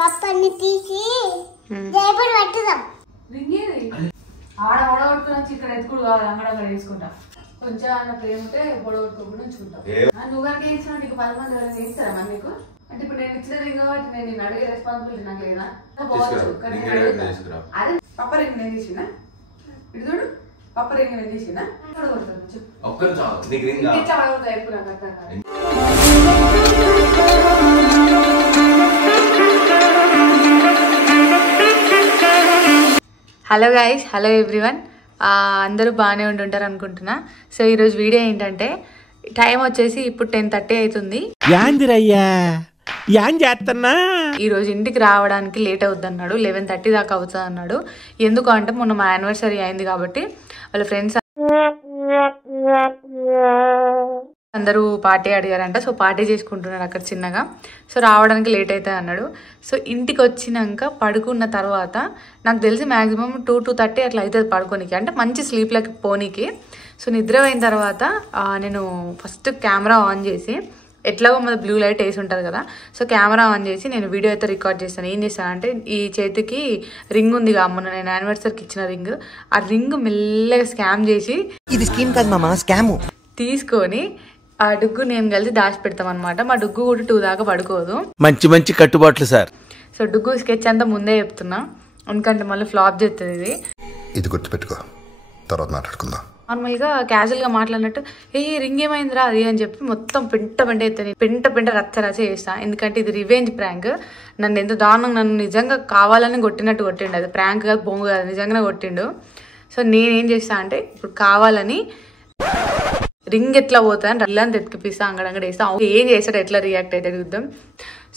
పప్పని తీసి జైపడి పట్టుదాం. ఆడ పొడగొట్టుకుని ఇక్కడ ఎత్తుకుడు కాదు, అంగడంగా వేసుకుంటా. కొంచెం అన్న ప్రేమ ఉంటే పొడగొట్టుకోకుండా ఉంచుకుంటాం. నువ్వు కనుక వేసినా నీకు 10 మంది ఎవరైనా వేస్తారా మరి నీకు? అంటే ఇప్పుడు నేను ఇచ్చినది కాబట్టి నేను అడిగే రెస్పాన్సిబిలిటీ నాకు లేదా? అదే పప్ప రింగ్ నేను తీసినా, ఇటు చూడు పప్ప రింగ్ నేను తీసినా పొడగొడుతుంది. చెప్పు ఇట్లా పడగొడతా ఎక్కువ నాకు అర్థం కాదు. Hello guys, hello everyone. అందరూ బాగానే ఉంటుంటారు అనుకుంటున్నా. సో ఈరోజు వీడియో ఏంటంటే, టైం వచ్చేసి ఇప్పుడు 10:30 అవుతుంది. ఈరోజు ఇంటికి రావడానికి లేట్ అవుద్ది అన్నాడు. 11:30 దాకా అవుతుంది అన్నాడు. ఎందుకు అంటే మొన్న మా యానివర్సరీ అయింది కాబట్టి వాళ్ళ ఫ్రెండ్స్ అందరూ పార్టీ అడిగారంట. సో పార్టీ చేసుకుంటున్నాడు అక్కడ చిన్నగా. సో రావడానికి లేట్ అవుతుంది అన్నాడు. సో ఇంటికి వచ్చినాక పడుకున్న తర్వాత నాకు తెలిసి మ్యాక్సిమం 2-2:30 అట్లా అవుతుంది పడుకోనికి, అంటే మంచి స్లీప్లోకి పోనీకి. సో నిద్ర అయిన తర్వాత నేను ఫస్ట్ కెమెరా ఆన్ చేసి, ఎట్లాగో మన బ్లూ లైట్ వేసి ఉంటుంది కదా, సో కెమెరా ఆన్ చేసి నేను వీడియో అయితే రికార్డ్ చేస్తాను. ఏం చేస్తాను అంటే, ఈ చేతికి రింగ్ ఉంది మొన్న నేను యానివర్సరీకి ఇచ్చిన రింగ్, ఆ రింగ్ మెల్లగా స్కామ్ చేసి, ఇది స్కీమ్ కాదు మామ, స్కామ్, తీసుకొని ఆ డుగ్గు నేను కలిసి దాచి పెడతాం అనమాట. మా డుగ్గు కూడా 2 దాకా పడుకోదు. మంచి మంచి కట్టుబాట్లు సార్. సో డుగ్గు స్కెచ్ అంతా ముందే చెప్తున్నా, ఎందుకంటే మళ్ళీ ఫ్లాప్ చేస్తుంది. ఇది గుర్తుపెట్టుకో, తర్వాత మాట్లాడుకుందాం. నార్మల్గా క్యాజువల్గా మాట్లాడినట్టు రింగ్ ఏమైందిరా అది అని చెప్పి మొత్తం పెంట రచ్చ చేస్తా. ఎందుకంటే ఇది రివెంజ్ ప్రాంక్. నన్ను ఎంత దారుణంగా, నన్ను నిజంగా కావాలని కొట్టినట్టు కొట్టిండు. అది ప్రాంక్ కాదు, బొంగు కాదు, నిజంగానే కొట్టిండు. సో నేనేం చేస్తా అంటే, ఇప్పుడు కావాలని రింగ్ ఎట్లా పోతా అని రల్లని తెతికిపిస్తా, అంగడంగడ వేస్తా. ఏం చేస్తాడు, ఎట్లా రియాక్ట్ అయితే చూద్దాం.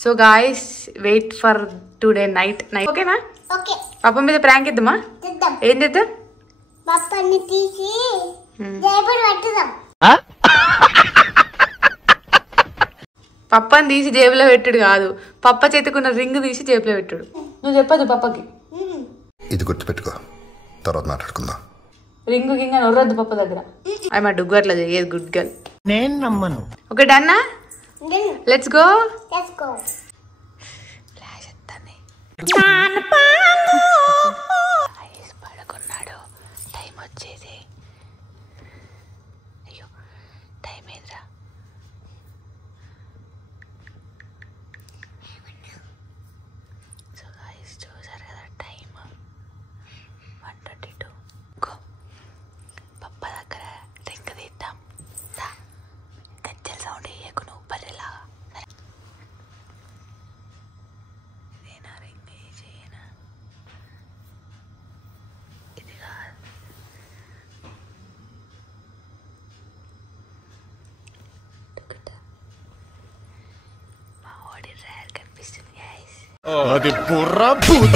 So guys, wait for today night. ఓకేనా? పాప మీద ప్రాంక్ ఇద్దామా? ఏం చేద్దాం? పప్పని తీసి జైపడి పట్టుదాం. పప్పని తీసి జేబులో పెట్టుడు కాదు, పప్ప చేతుకున్న రింగ్ తీసి జేబులో పెట్టుడు. నువ్వు చెప్పదు పప్పకి. ఇది గుర్తుపెట్టుకో, తర్వాత మాట్లాడుకుందాం. రింగు గింగ నొర్రద్దు పప్ప దగ్గర. అవి మా డుగ్గు అట్లా చేయదు, గుడ్ గర్ల్. నేను నమ్మను. ఓకే డన్నా, లెట్స్ గో. పడుకున్నాడు, టైం వచ్చేది. అయ్యో టైం ఏదిరా? సో గాయ్స్ చూసారు కదా, టైం 1:22. పప్ప దగ్గర రింగ్ తీద్దాం. గజ్జల సౌండ్ వేయకు నువ్వు బర్రెలా. ఇదేనా రింగ్? చేయనా? ఇది కాదు. మా వాడి రేర్ కనిపిస్తుంది గైస్. అది బుర్ర భూత.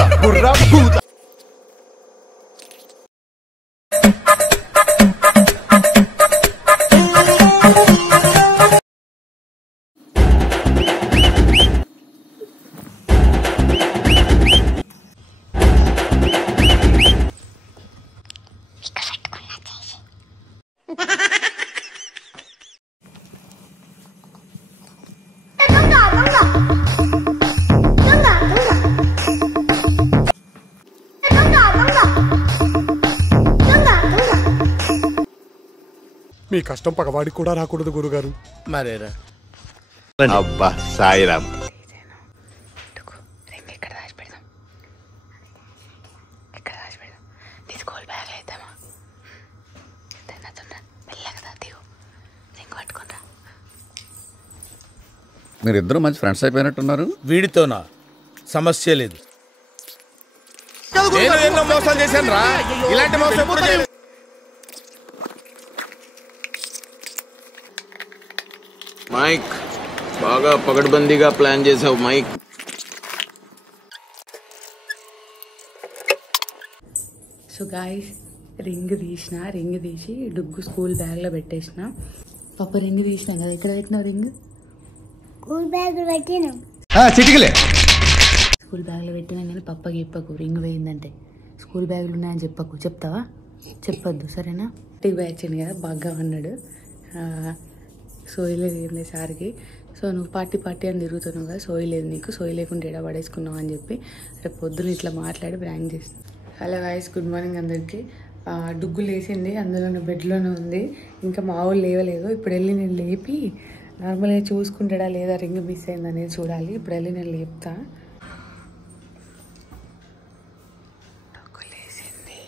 మీ కష్టం పగవాడికి కూడా రాకూడదు గురుగారు. మరేరా అబ్బా సాయిరామ్. ఎక్కడ దాచి పెడదాం? తీసుకోవాలి బ్యాగ్ అవుతామా? మెల్లగా దిగు, రింగ్ పట్టుకుంటా. మీరిద్దరూ మంచి ఫ్రెండ్స్ అయిపోయినట్టున్నారు. వీడితోనా సమస్య లేదు. ఎన్నో మోసాలు చేశాను రా, ఇలాంటి మోసం ఎప్పుడు చేయలేదు. మైక్ బాగా పకడ్బందీగా ప్లాన్ చేసావు మైక్. సో గాయస్, రింగ్ తీసి డుగ్గు స్కూల్ బ్యాగ్లో పెట్టేసిన. పప్ప రింగ్ తీసినా కదా, ఎక్కడ పెట్టినావు రింగ్? స్కూల్ బ్యాగ్ పెట్టినా. స్కూల్ బ్యాగ్లో పెట్టినా కానీ పప్పకి చెప్పకు రింగ్ పోయిందంటే. స్కూల్ బ్యాగులు ఉన్నాయని చెప్పకు. చెప్తావా? చెప్పొద్దు, సరేనా? ఇంటికి పోయి వచ్చింది కదా, బాగా అన్నాడు. సో ఇలా ఏం లేదు సార్కి. సో నువ్వు పార్టీ అని తిరుగుతున్నావు కదా, సోయి లేదు నీకు, సోయి లేకుండా ఎడ పడేసుకున్నావు అని చెప్పి రేపు పొద్దున ఇట్లా మాట్లాడి ప్రాంక్ చేస్తాను. హలో గాయ్స్, గుడ్ మార్నింగ్ అందరికీ. డుగ్గు లేచింది, అందులోనే బెడ్లోనే ఉంది. ఇంకా మా వాళ్ళు లేవలేదు. ఇప్పుడు వెళ్ళి నేను లేపి నార్మల్గా చూసుకుంటాడా లేదా రింగ్ మిస్ అయింది అనేది చూడాలి. ఇప్పుడు వెళ్ళి నేను లేపుతా. డుగ్గు లేచింది.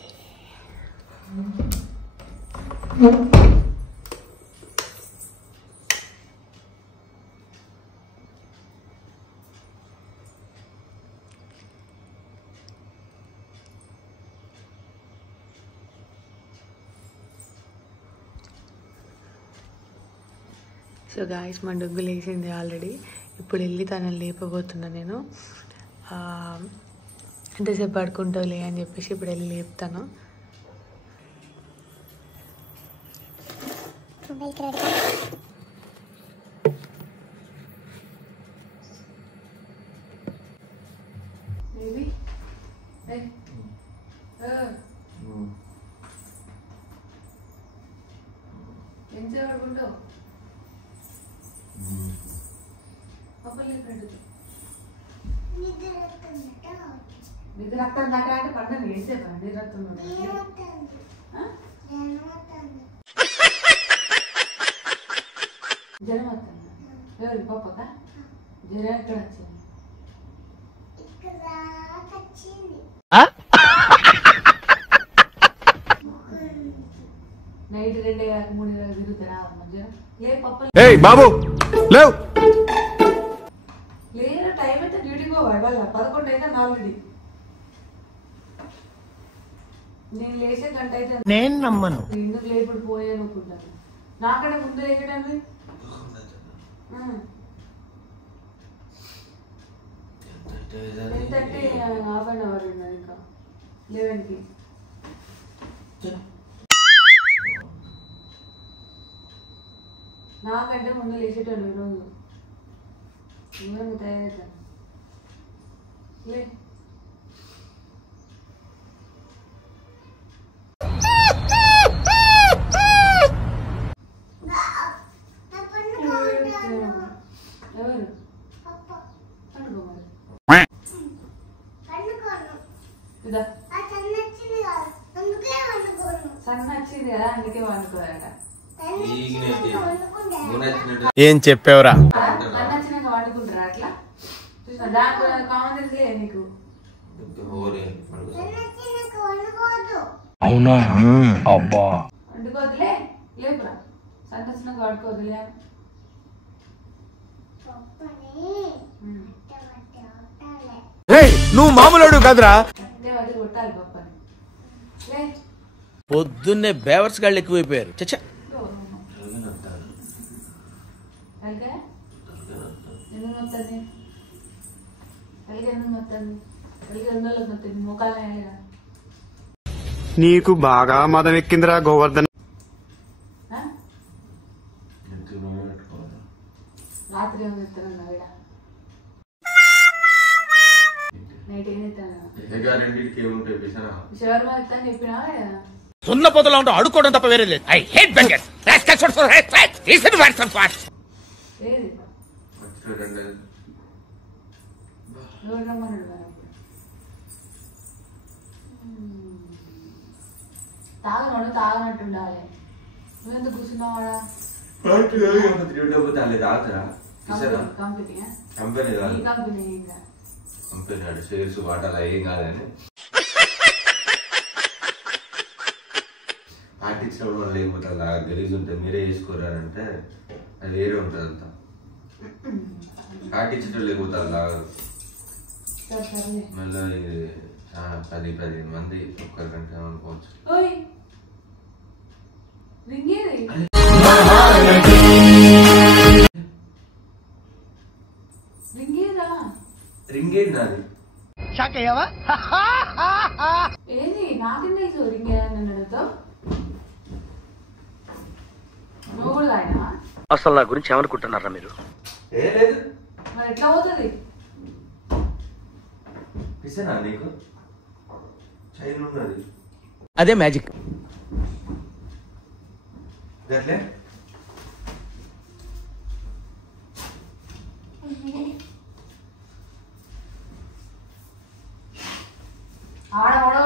సో గాయస్, మా డుగ్గు లేచింది ఆల్రెడీ. ఇప్పుడు వెళ్ళి తనని లేపబోతున్నా నేను. ఎంతసేపు పడుకుంటావులే అని చెప్పేసి ఇప్పుడు వెళ్ళి లేపుతాను. ఎంతసేపు పడుకుంటావు? నిద్ర వస్తుంది దాకా అంటే పండుగ వేసేపా నిద్ర వస్తుంది. జ్వరం వస్తుందా? ఎవరి పాపక జ్వరం ఎక్కడ వచ్చింది? నైట్ 2-3 తిరుగుతారా జ్వరం? లే పప్ప బాబు లేవు. లేదు, టైం అయితే డ్యూటీకి పోవాలి. వాళ్ళ 11 అయితే ఆల్రెడీ. నేను లేచే గంట అయితే నేను నమ్మను. ఎందుకు లేపుడు పోయాను అనుకుంటాను. నాకంటే ముందు లేకటండి. ఎంతంటే ½ an hour ఉన్నది ఇంకా 11కి. నాకంటే ముందు లేచేటోళ్ళు రోజు. నువ్వు తయారవుతాను లే. ఎవరు సన్న వచ్చింది కదా, అందుకే వండుకోరట. ఏం చెప్పావురా? నచ్చినాక వండుకుంటారా అట్లా? చూసిన దాని కామన్ తెలిసే నీకు. అవునా? అబ్బా, వండుకోవద్దులే, లేపురా. సన్న వచ్చినాక వండుకోవద్దులే. నువ్వు మామూలు కాదురా. కొట్టాలి పప్పని. లే పొద్దున్నే బేవర్స్ గాళ్ళు ఎక్కువైపోయారు. చచ్చా నీకు బాగా మదం ఎక్కిందిరా గోవర్ధన్. రాత్రి నైట్ ఏం షవర్మా ఎత్తాను చెప్పినా. సున్న పొదలో ఉంటా అడుక్కోవడం తప్ప వేరే లేదు. I hate bangers. ఏది ఎవరు రమ్మన్నాడు? తాగనట్టు ఉండాలి. నువ్వెందుకు కూర్చున్నావాడా? కంపెనీ షేర్స్ వాటాలు ఏం కాదని పాటించినప్పుడు వాళ్ళు లేకపోతే అలా గలీజ్ ఉంటుంది. మీరే చేసుకోరారంటే అది వేరే ఉంటుంది. అంతా పాటించడం లేకపోతే అలా మళ్ళీ 10-15 మంది ఒక్కరికంటే అనుకోవచ్చు. రింగ్ ఏంటి నాది? ఏది నాకేం తెలుసు రింగ్ ఏదన్నా. నువ్వు కూడా ఆయన అసలు నా గురించి ఏమనుకుంటున్నారా మీరు? లేదు, మరి ఎట్లా పోతుంది? పిసనా నీకు చైన్ ఉన్నది, అదే మ్యాజిక్. గట్లే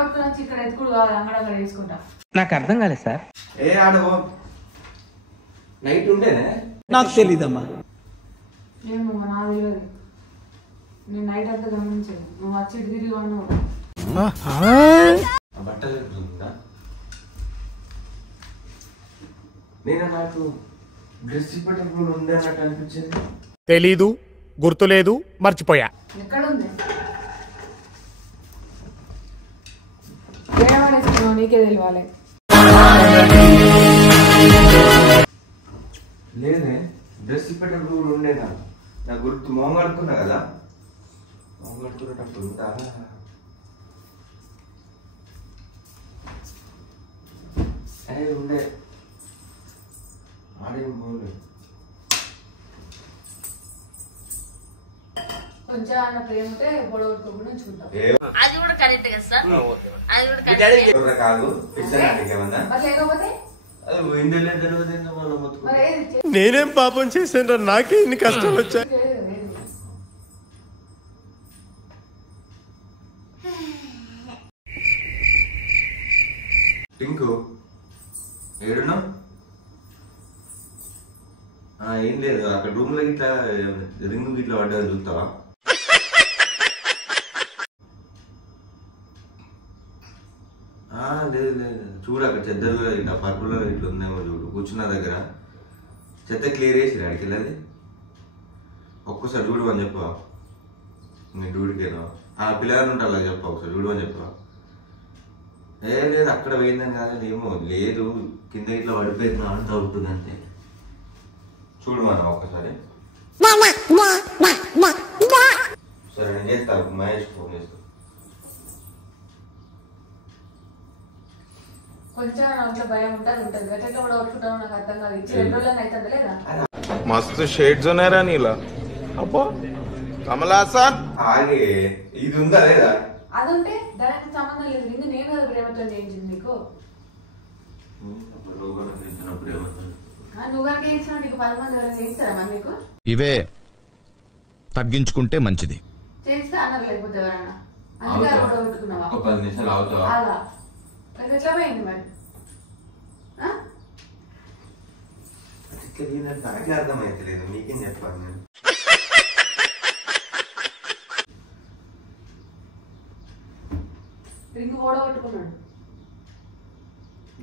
పట్టుకుని వచ్చి ఇక్కడ ఎత్తుకుడు కాదు అంగడంగా వేసుకుంటా. నాకు అర్థం కాలేదు సార్. ఏ ఆడో నైట్ ఉండేనే నాకు తెలీదమ్మా. ఏమో నా తెలియదు. నేను నైట్ అంతా గమనించాను. నువ్వు వచ్చి ఇటు తిరిగి అన్నావు. బట్టలు ఉందా? నేను నాకు డ్రెస్ ఇప్పటిప్పుడు ఉండే అన్నట్టు అనిపించింది. తెలీదు, గుర్తులేదు, మర్చిపోయా. ఎక్కడుంది? ఏమనేసుకున్నావు? నీకే తెలియాలి. లేదే డ్రెస్ ఇప్పటిప్పుడు కూడా ఉండేదా? నాకు గుర్తు మొహం కడుక్కున్నా కదా, మొహం కడుక్కునేటప్పుడు ఉందా? అదే ఉండే ఆడేం పోలేదు. కొంచెం అన్న ప్రేమ ఉంటే గొడవ కొట్టుకోకుండా ఉంచుకుంటాం. అది కూడా కరెక్ట్ కదా సార్, అది కూడా కాదు ఏమన్నా మరి లేకపోతే ఇందులో తెలియదు వాళ్ళు మొత్తం. మరి ఏది నేనేం పాపం చేశాను, నాకే ఇన్ని కష్టాలు వచ్చాయి. టింకు ఏడున్నా? ఏం లేదు, అక్కడ రూమ్ లో గిట్లా రింగ్ గిట్లా పడ్డా చూస్తావా? లేదు లేదు, చూడు అక్కడ చెద్దరు ఇట్లా పర్పుల్ ఇట్లా ఉందేమో చూడు. కూర్చున్న దగ్గర చెత్త క్లియర్ చేసి అడికి వెళ్ళది. ఒక్కసారి చూడు అని చెప్పా. నేను డ్యూటీకేనా ఆ పిల్లగాని ఉంటా అలా చెప్పా. ఒకసారి చూడు అని చెప్పా. లేదు అక్కడ పోయిందని కాదు, ఏమో లేదు కింద ఇట్లా పడిపోయింది అంతా ఉంటుంది అంతే. చూడు మనం ఒక్కసారి. సరే నేను చేస్తాను, మహేష్ ఫోన్ చేస్తాను. కొంచెం అంత భయం ఉంటుంది ఉంటుంది. గట్టిగా కూడా కొట్టుకుంటావు నాకు అర్థం కాదు. ఇచ్చి 2 రోజులని అవుతుంది లేదా? మస్తు షేడ్స్ ఉన్నారా నీలా? అబ్బో కమలాసన్ ఆగే ఇది ఉందా లేదా? అది ఉంటే దానికి సంబంధం లేదు. రింగ్ నేను కదా ప్రేమతో చేయించింది నీకు. నువ్వు కనుక చేయించిన నీకు 10 మంది ఎవరైనా చేయిస్తారా మరి నీకు? ఇవే తగ్గించుకుంటే మంచిది. చేయిస్తే అన్నారు లేకపోతే ఎవరన్నా. అందుకే కూడా కొట్టుకున్నావా? 10 నిమిషాలు అవుతావా? అలా నాకు ఎట్లా పోయింది మరి? నాకే అర్థమైతలేదు, మీకేం చెప్పాలి నేను? రింగ్ కూడా కొట్టుకున్నాడు.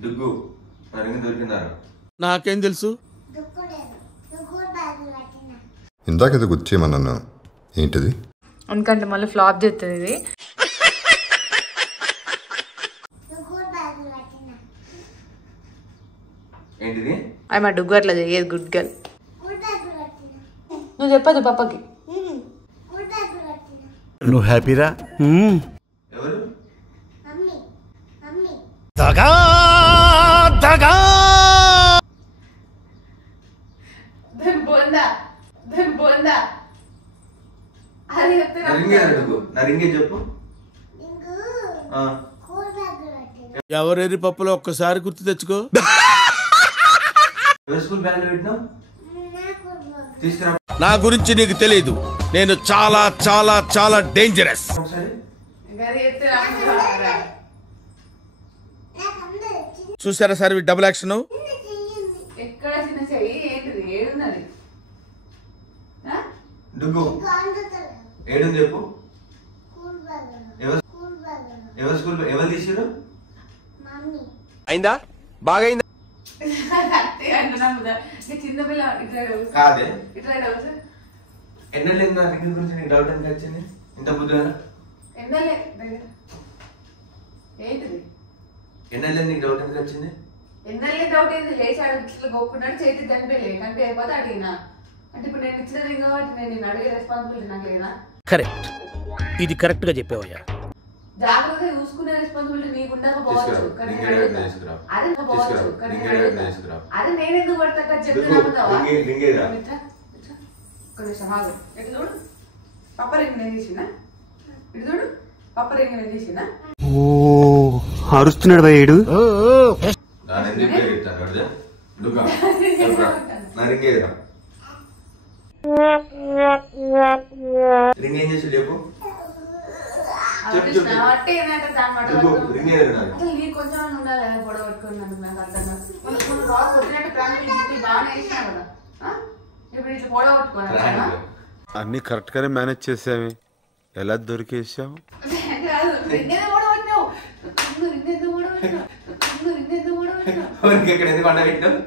దుగ్గు నా రింగ్ దొరికిందారు? నాకేం తెలుసు? ఇందాక ఇది గుర్తు చేయమన్నాను, ఏంటిది? ఎందుకంటే మళ్ళీ ఫ్లాప్ చేస్తుంది ఇది. ఏంటిది? అవి మా డుగ్గు అట్లా చేయదు. Good girl. నువ్వు చెప్పదు పప్పకి. నువ్వు హ్యాపీరా? ఎవరు? దగా దగా బొందా అది చెప్తే నా రింగే అడుగు, నా రింగే చెప్పు. ఎవరెరి పప్పులో ఒక్కసారి గుర్తు తెచ్చుకో. స్కూల్ బ్యాగ్ లో పెట్టినావు తీసుకురా. నా గురించి నీకు తెలీదు, నేను చాలా చాలా చాలా డేంజరస్. ఒకసారి చూసారా సార్ డబుల్ యాక్షన్? ఎక్కడ చిన్న చెయ్యి ఏంటిది? ఏడున్నది? డుగ్గు ఏడుంది చెప్పు. ఎవరు స్కూల్ ఎవరు తీసారు? అయిందా? బాగా అయిందా? చిన్న పిల్ల కాదే ఇట్లా ఎన్నెళ్ళింది నా రింగ్ గురించి నీకు డౌట్ ఎందుకు వచ్చింది ఇంత బుద్ధిగా? ఎన్నలే ఏంటిది? ఎన్నెళ్ళింది నీకు డౌట్ ఎందుకు వచ్చింది? ఎన్నెళ్ళే డౌట్ ఏంది? లేచి ఇట్లా గోక్కున్నాడు, చేతి కనిపించలే, కనిపి అయిపోతే అడిగినా. అంటే ఇప్పుడు నేను ఇచ్చిన రింగ్ కాబట్టి నేను అడిగే రెస్పాన్సిబిలిటీ నాకు లేదా? కరెక్ట్, ఇది కరెక్ట్ గా చెప్పావయ్యా. జాగ్రత్తగా చూసుకునే రెస్పాన్సిబిలిటీ నీకు ఉండకపోవచ్చు. అదే నేను ఎందుకు పడతా చెప్తే నమ్ముతావా? ఎట్లా చూడు, పప్ప రింగ్ నేను తీసినా. ఇటు చూడు, పప్ప రింగ్ నేను తీసినా. అరుస్తున్నాడు భయ్యుడు. రింగ్ ఏం చేసి చెప్పు. అంటే ఏంటంటే దాని మాట రింగ్ ఏదో నాకు. అసలు నీకు కొంచెం ఉండాలి కదా గొడవ పట్టుకున్నాను నాకు అర్థం కాదు. కొన్ని రాకు కొట్టినట్టు ప్రాణం బాగానే వేసినా కదా ఇప్పుడు ఇట్లా గొడవ పట్టుకోవాలి అన్ని కరెక్ట్ గానే మేనేజ్ చేసామే, ఎలా దొరికేసావు? కాదు రింగేదో గొడవ పట్టినావు రింగేదో గొడవ పట్టినావు రింగేదో గొడవ పట్టినావు ఇక్కడ ఎందుకు పండ పెట్టినావు?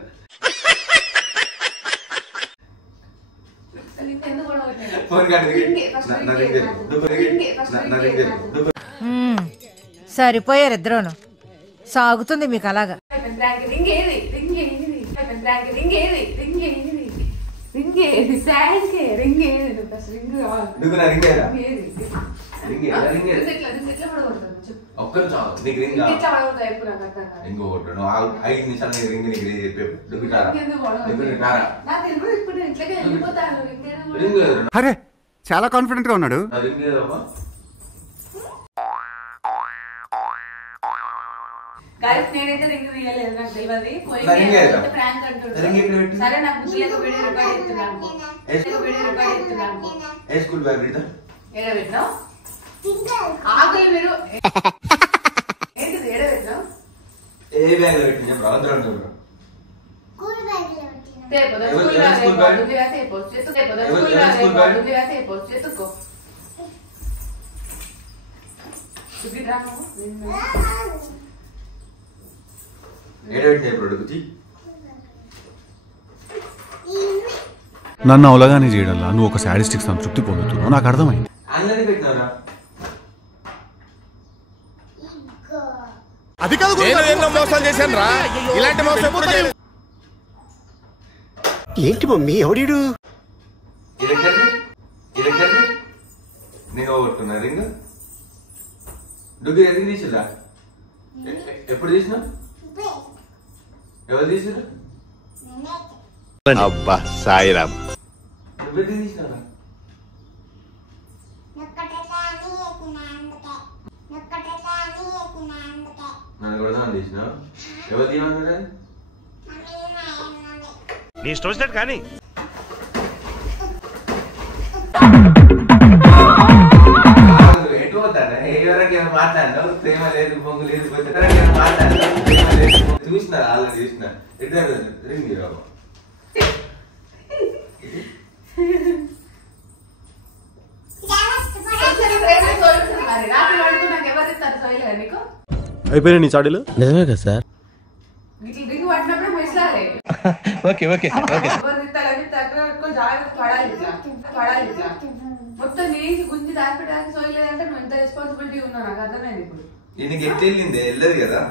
ఎందుకు గొడవ పట్టినావు ఫోన్ సరిపోయారు ఇద్దరును. సాగుతుంది మీకు అలాగా. రింగ్ ఏది రింగ్ ఏది రింగ్ ఏది రింగ్ ఏది రింగ్ ఏది ఫ్రాంక్ రింగ్ ఏది ఫస్ట్ రింగ్ కావాలి ఒక్కరు చాలు నీకు రింగ్ ఇంకో 5 నిమిషాలు రింగ్ నీకు చెప్పారు. అరే చాలా కాన్ఫిడెంట్ గా ఉన్నాడు. రింగ్ ఏదమ్మా గైస్ నేనైతే రింగ్ తీయలేదు నాకు తెలియదు ప్రాంక్ అంటున్నాడు. సరే నాకు బుద్ధిలేక వీడియో రికార్డ్ చేస్తున్నాను ఏ స్కూల్ బ్యాగ్ రీదా ఏడ పెట్టినావు ఆకులు మీరు ఏంటిది ఏడ పెట్టినావు ఏ బ్యాగ్ లో పెట్టినా రాంధ్ర స్కూల్ బ్యాగ్ లో పెట్టిన తేపోదా స్కూల్ బ్యాగ్ బాగుంది రా తేపో తేపోదా స్కూల్ బ్యాగ్ బాగుంది రా తేపో చేతుకో సుగిరా నన్ను అవలగానే చేయడంలా నువ్వు ఒక సాడిస్టిక్ సంతృప్తి పొందుతున్నావు, నాకు అర్థమైంది. అది కాదు ఎన్నో మోసాలు చేశాను రా, ఇలాంటి మోసం ఎప్పుడు చేయలేదు. ఏంటి మమ్మీ ఎవడీడు? నేను ఓడుతున్నా రింగ్ డుగ్గి ఎందుకు తీసిరా? ఎప్పుడు తీసినా? ఎవరు తీసిరా? అబ్బా సాయిరామ్ ఎప్పుడు తీసినా? నన్ను కూడా తీసినా? ఎవరు తీయమన్నా? నీ ఇష్టం వచ్చినట్టు కానీ ఎటు పోతాడా? ఎవరికైనా మాట్లాడినావు ప్రేమ లేదు పొంగు లేదు మాట్లాడినావు చూసిన ఆల్రెడీ చూసిన ఇద్దరు రింగ్ రావు అయిపోయినా నీ చాడీలు. నిజమే కదా సార్. రింగ్ పట్టినప్పుడు మిస్లాలే ఓకే ఓకే ఓకే మొత్తం నీసి గుంజి దాచిపెట్టడానికి సోయలేదంటే నువ్వు ఎంత రెస్పాన్సిబిలిటీ ఉన్నావు నాకు అర్థమైంది. ఇప్పుడు దీనికి ఎట్లా వెళ్ళింది? వెళ్ళదు కదా.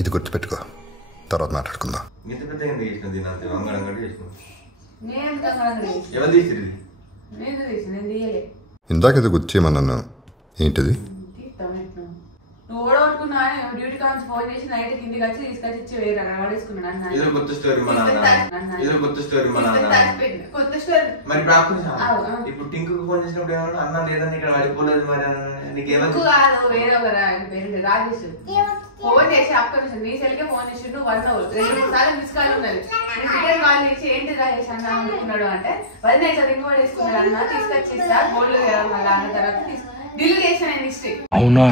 ఇది గుర్తుపెట్టుకో, తర్వాత మాట్లాడుకుందాం. ఇంత పెద్ద ఎందుకు చేసిన దీని వంగడంగా చేసిన నేను ఎవరు తీసిరు? నేను తీసి నేను తీయలే. ఇందాక ఇది గుర్తు చేయమన్నాను, ఏంటిది? నువ్వు ఓడగొట్టుకున్నా డ్యూటీ కాన్స్ ఫోన్ చేసి నైట్ కిందికి వచ్చి తీసుకొచ్చి ఇచ్చి వేరే అక్కడ పడేసుకున్నాను. ఇది కొత్త స్టోరీ మన కొత్త స్టోరీ మన కొత్త స్టోరీ మరి ఇప్పుడు టింకు ఫోన్ చేసినప్పుడు ఏమన్నా అన్న లేదని ఇక్కడ పడిపోలేదు మరి నీకేమో కాదు వేరే పేరు రాజేష్ ఫోన్ చేసి అక్కడ నీ సెల్కే ఫోన్ చేసి నువ్వు 1 hour 2-3 సార్లు మిస్ కాల్ ఉన్నది. రిటర్న్ కాల్ చేసి ఏంటి రాజేష్ అన్న అనుకున్నాడు అంటే వదిన ఇట్లా రింగ్ పడేసుకున్నాడు అన్న తీసుకొచ్చి ఇస్తా గోల్డ్ మళ్ళీ అన్న తర్వాత డిలీట్ చేసిన హిస్టరీ. అవునా?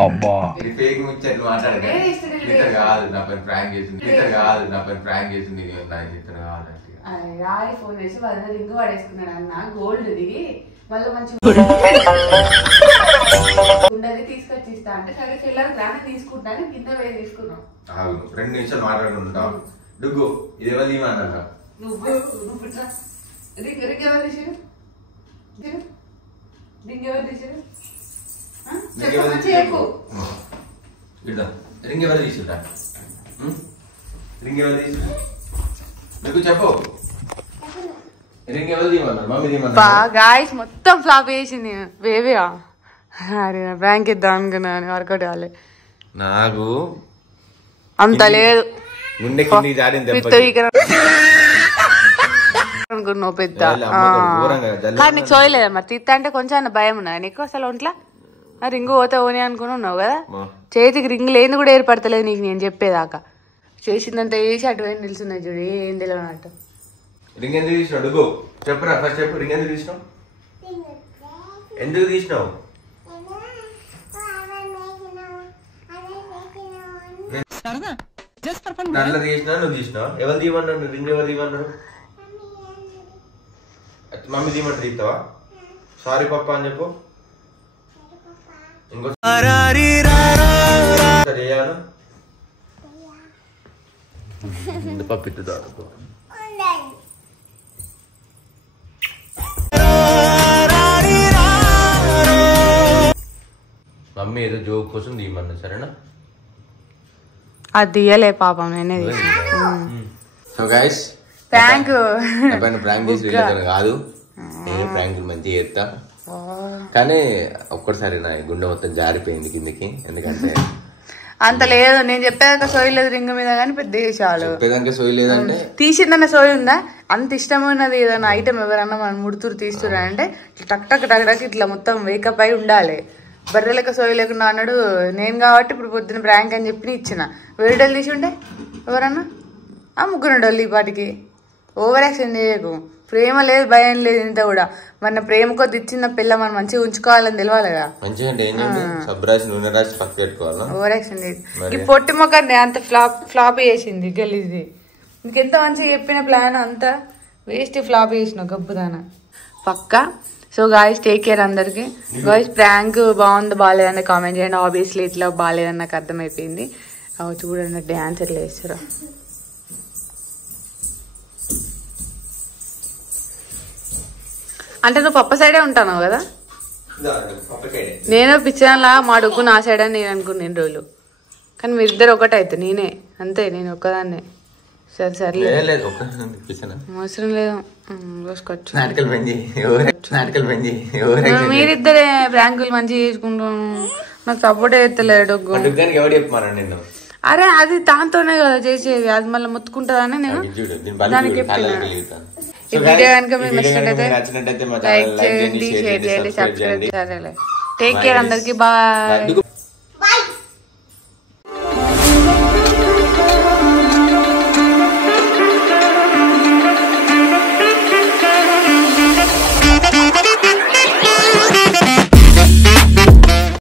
అబ్బా ఫేక్ ముచ్చట్లు మాట్లాడగా కాదు నా పైన ప్రాంక్ చేసింది కాదు నా పైన ప్రాంక్ చేసింది రాయి ఫోన్ చేసి వదిన రింగ్ పడేసుకున్నాడు అన్న గోల్డ్ దిగి మళ్ళీ మంచి ఉండేది తీసుకొచ్చి ఇస్తా అంటే సరే పిల్లలు గ్రాండ్ తీసుకుంటాను కింద వేసి తీసుకున్నాం. 2 నిమిషాలు మాట్లాడుకుంటాం. డుగ్గు ఇది ఎవరు ఇవ్వమన్నా? నువ్వు రింగ్ ఎవరు తీసారు? రింగ్ ఎవరు తీసారు? రింగ్ ఎవరు తీసుకుంటా? రింగ్ ఎవరు తీసుకుంటా? నువ్వు చెప్పు. రింగ్ ఎవరు తీయమన్నారు? మమ్మీ తీయమన్నా? గాయస్ మొత్తం ఫ్లాప్ చేసింది బేబీయా. అరే బ్యాంక్ ఇద్దాం అనుకున్నాను వర్కౌట్ కాలే. నాకు అంత లేదు అనుకున్నావు పెద్ద. కానీ నీకు చూడలేదు మరి తిత్తా అంటే కొంచెం భయం ఉన్నది నీకు అసలు ఒంట్లో. రింగు పోతే పోనీ అనుకుని ఉన్నావు కదా. చేతికి రింగ్ లేని కూడా ఏర్పడతలేదు నీకు నేను చెప్పేదాకా. చేసిందంతా వేసి అటువైపు నిలుస్తున్నాయి చూడు ఏం తెలియనట్టు. రింగ్ ఎందుకు తీసినావు? డుగ్గు చెప్పురా ఫస్ట్ చెప్పు. రింగ్ ఎందుకు తీసినావు? ఎందుకు తీసినావు? నల్ల తీసినా నువ్వు తీసినావు. ఎవరు తీయమన్నారు? రింగ్ ఎవరు తీయమన్నారు? మమ్మీ తీయమంటే తీస్తావా? సారీ పప్ప అని చెప్పు. ఇంకో చేయాలి పప్పిద్దా మమ్మీ ఏదో జోక్ కోసం తీయమన్నా, సరేనా? అది తీయలే పాపం, నేనే సో గైస్ ప్రాంక్ ప్రాంక్ చేసి వెళ్ళేదాన్ని కాదు, నేను ప్రాంకులు మంచిగా చేస్తా. కానీ ఒక్కసారి నా గుండె మొత్తం జారిపోయింది కిందకి. ఎందుకంటే అంత లేదు, నేను చెప్పేదాకా సోయి లేదు రింగ్ మీద, కానీ పెద్ద చాలు చెప్పేదాకా సోయి లేదంటే తీసిందన్న సోయి ఉందా? అంత ఇష్టమైనది ఏదైనా ఐటమ్ ఎవరన్నా మనం ముడుతురు తీస్తురంటే టక్ టక్ టక్ టక్ ఇట్లా మొత్తం వేకప్ అయి ఉండాలి. బర్రె లెక్క సోయి లేకుండా అన్నాడు. నేను కాబట్టి ఇప్పుడు పొద్దున్న ప్రాంక్ అని చెప్పి ఇచ్చిన. వేరేటోళ్ళు తీసి ఉంటే ఎవరన్నా ముగ్గురుండోళ్ళు ఈ పాటికి. ఓవర్ యాక్షన్ చేయకు. ప్రేమ లేదు, భయం లేదు, ఇంత కూడా మన ప్రేమ కొద్ది ఇచ్చిన పిల్ల మనం మంచిగా ఉంచుకోవాలని తెలియాలిగా. ఓవర్ యాక్షన్ లేదు. ఈ పొట్టి మొక్కని అంత ఫ్లాప్ చేసింది గలీజ్ది. నీకెంత మంచిగా చెప్పిన ప్లాన్ అంతా వేస్ట్, ఫ్లాప్ చేసిన గబ్బుదాన పక్క. సో గాయస్ టేక్ కేర్ అందరికి. గాయస్ ప్రాంక్ బాగుంది బాగాలేదని కామెంట్ చేయండి. ఆబ్వియస్లీ ఇట్లా బాగాలేదని నాకు అర్థమైపోయింది. చూడండి డ్యాన్స్ ఎట్లా వేస్తారో. అంటే నువ్వు పప్ప సైడే ఉంటాను కదా? నేను పిచ్చాలా మా డొక్కు నా సైడ్ అని నేను అనుకున్నా ఎన్ని రోజులు. కానీ మీరిద్దరు ఒకటైతే నేనే అంతే, నేను ఒక్కదాన్నే. సరే సరే అవసరం లేదు, చూసుకోవచ్చు. మీరిద్దరే ప్రాంకులు మంచిగా చేసుకుంటాను. నాకు సపోర్ట్ చేస్తలేడు. అరే అది దాంతోనే కదా చేసేది, అది మళ్ళీ మొత్తుకుంటుందని నేను దానికి ఈ వీడియో కనుక మీకు నచ్చినట్టయితే లైక్ చేయండి, షేర్ చేయండి, సబ్స్క్రైబ్ చేయాలి. టేక్ కేర్ అందరికి, బాయ్.